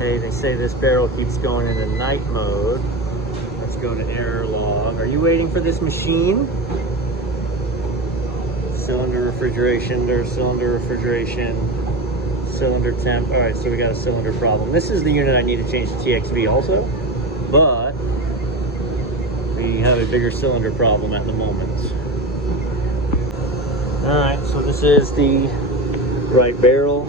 Okay, they say this barrel keeps going into night mode. Let's go to error log. Are you waiting for this machine? Cylinder refrigeration, there's cylinder refrigeration, cylinder temp. All right, so we got a cylinder problem. This is the unit I need to change to TXV also, but we have a bigger cylinder problem at the moment. All right, so this is the right barrel.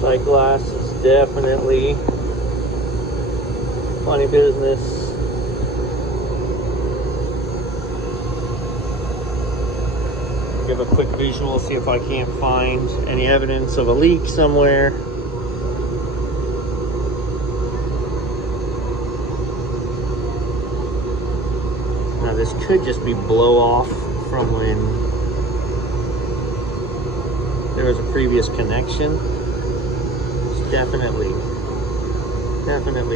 Sight glass is definitely funny business. Give a quick visual, see if I can't find any evidence of a leak somewhere. Now this could just be blow off from when there was a previous connection. It's definitely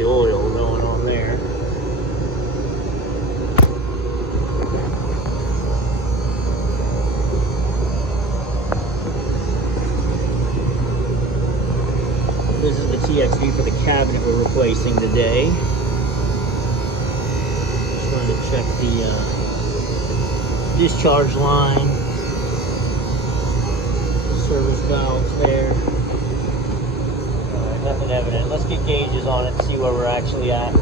oil going on there. This is the TXV for the cabinet we're replacing today. Just wanted to check the discharge line, service valves there. Alright, nothing evident. Let's get gauges on it and see where we're actually at.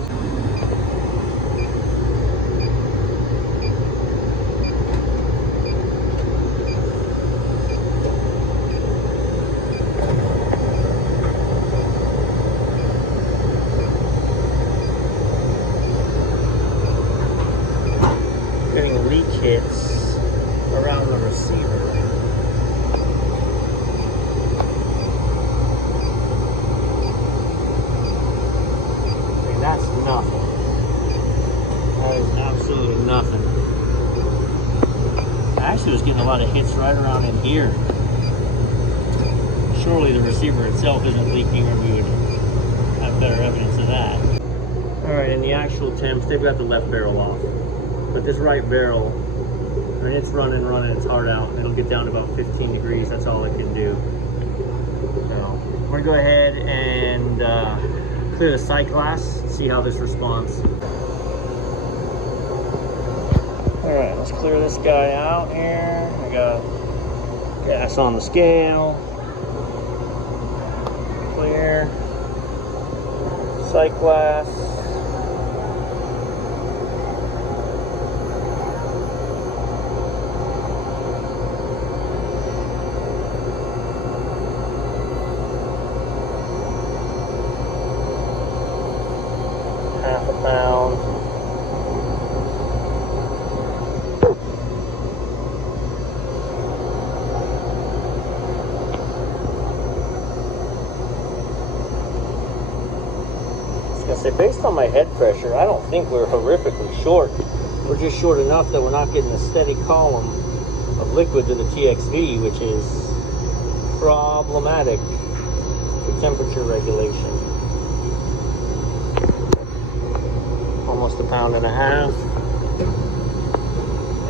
Getting leak hits around the receiver. I mean, that's nothing. That is absolutely nothing. I actually was getting a lot of hits right around in here. Surely the receiver itself isn't leaking, or we would have better evidence of that. Alright, in the actual temps, they've got the left barrel off. But this right barrel, I mean, it's running, it's hard out. It'll get down to about 15 degrees. That's all it can do. So we're gonna go ahead and clear the sight glass, see how this responds. All right, let's clear this guy out here. I got gas on the scale. Clear. Sight glass. Half a pound. I was gonna say, based on my head pressure, I don't think we're horrifically short. We're just short enough that we're not getting a steady column of liquid to the TXV, which is problematic for temperature regulation. Almost a pound and a half,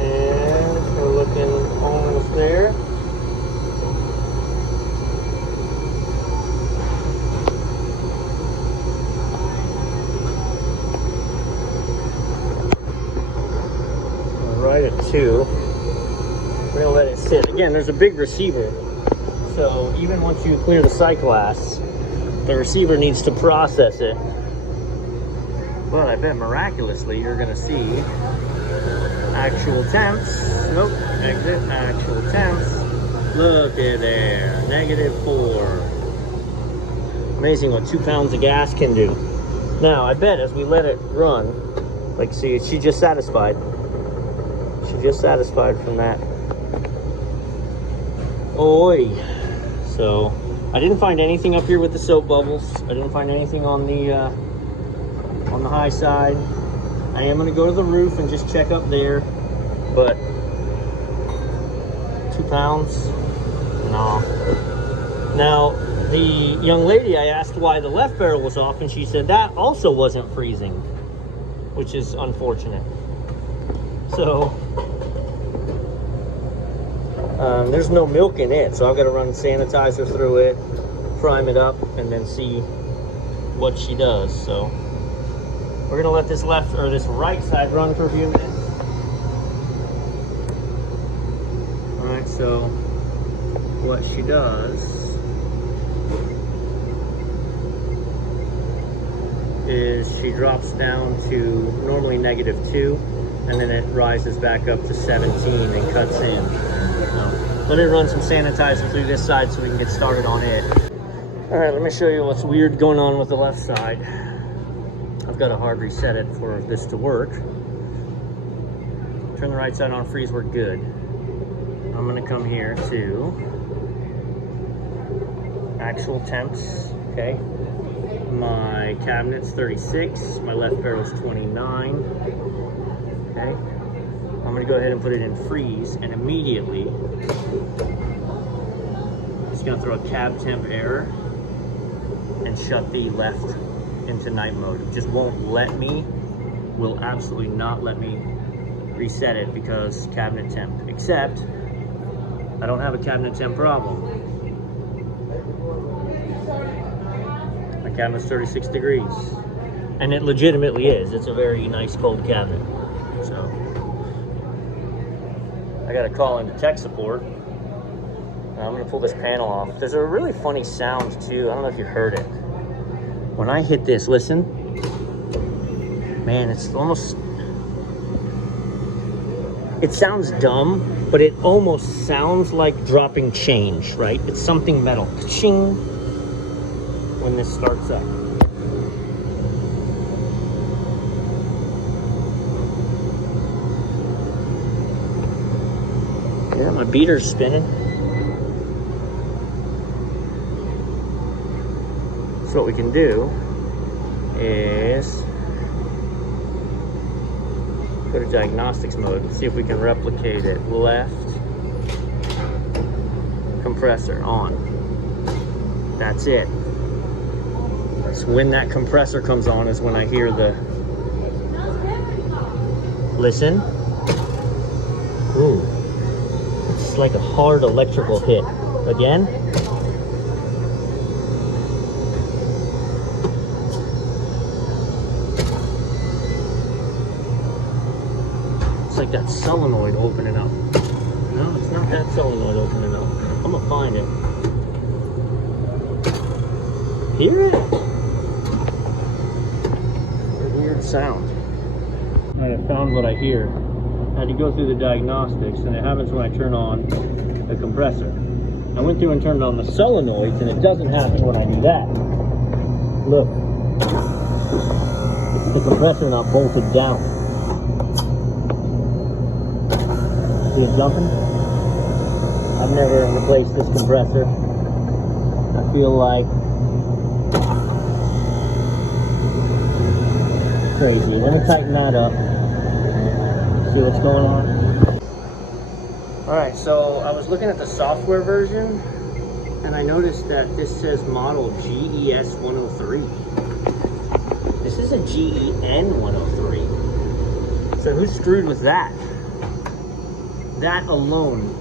and we're looking almost there. We're right at 2. We're gonna let it sit. Again, there's a big receiver, so even once you clear the sight glass, the receiver needs to process it. But I bet miraculously you're gonna see actual temps. Nope, exit, actual temps. Look at there, -4. Amazing what 2 pounds of gas can do. Now, I bet as we let it run, like, see, she just satisfied. She just satisfied from that. Oi. So, I didn't find anything up here with the soap bubbles. I didn't find anything on the high side. I am going to go to the roof and just check up there, but 2 pounds? No. Now, the young lady, I asked why the left barrel was off, and she said that also wasn't freezing, which is unfortunate. So, there's no milk in it, so I've got to run sanitizer through it. prime it up and then see what she does. So we're gonna let this left or this right side run for a few minutes. All right, so what she does is she drops down to normally -2, and then it rises back up to 17 and cuts in. So let it run some sanitizer through this side so we can get started on it. All right, let me show you what's weird going on with the left side. I've got to hard reset it for this to work. Turn the right side on, freeze, we're good. I'm gonna come here to actual temps, okay? My cabinet's 36, my left barrel's 29, okay? I'm gonna go ahead and put it in freeze, and immediately, it's gonna throw a cab temp error and shut the left into night mode. It just won't let me, will absolutely not let me reset it because cabinet temp, except I don't have a cabinet temp problem. My cabinet's 36 degrees. And it legitimately is. It's a very nice cold cabinet. So I gotta call into tech support. I'm gonna pull this panel off. There's a really funny sound too. I don't know if you heard it. When I hit this, listen. Man, it's almost, it sounds dumb, but it almost sounds like dropping change, right? It's something metal. Ka-ching, when this starts up. Yeah, my beater's spinning. So what we can do is go to diagnostics mode and see if we can replicate it. Left compressor on. That's it. So when that compressor comes on is when I hear the, listen. Ooh, it's like a hard electrical hit. Again. Like that solenoid opening up. No, it's not that solenoid opening up. I'm gonna find it. Hear it? Weird sound. I found what I hear. I had to go through the diagnostics, and it happens when I turn on the compressor. I went through and turned on the solenoids, and it doesn't happen when I do that. Look. It's the compressor not bolted down. See it jumping? I've never replaced this compressor. I feel like crazy. Let me tighten that up. See what's going on. Alright, so I was looking at the software version and I noticed that this says model GES103. This is a GEN103. So who's screwed with that? That alone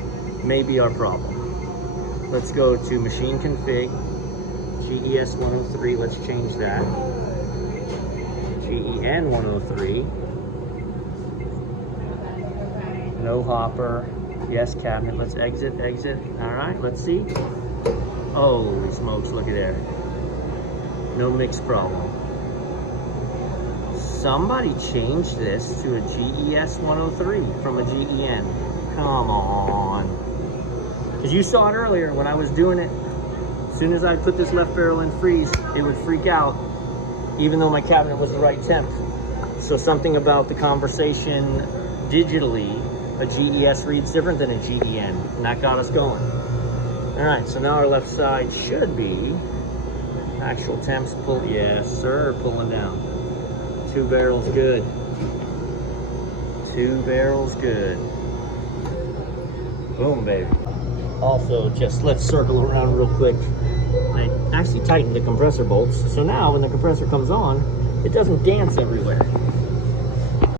may be our problem. Let's go to machine config, GES103, let's change that. GEN103. No hopper, yes cabinet, let's exit. All right, let's see. Holy smokes, look at there. No mix problem. Somebody changed this to a GES103 from a GEN. Come on. Because you saw it earlier when I was doing it. As soon as I put this left barrel in freeze, it would freak out, even though my cabinet was the right temp. So something about the conversation digitally, a GES reads different than a GEN, and that got us going. All right, so now our left side should be actual temps pull. Yes, sir, pulling down. 2 barrels good. 2 barrels good. Boom, baby. Also, just let's circle around real quick. I actually tightened the compressor bolts, so now when the compressor comes on, it doesn't dance everywhere.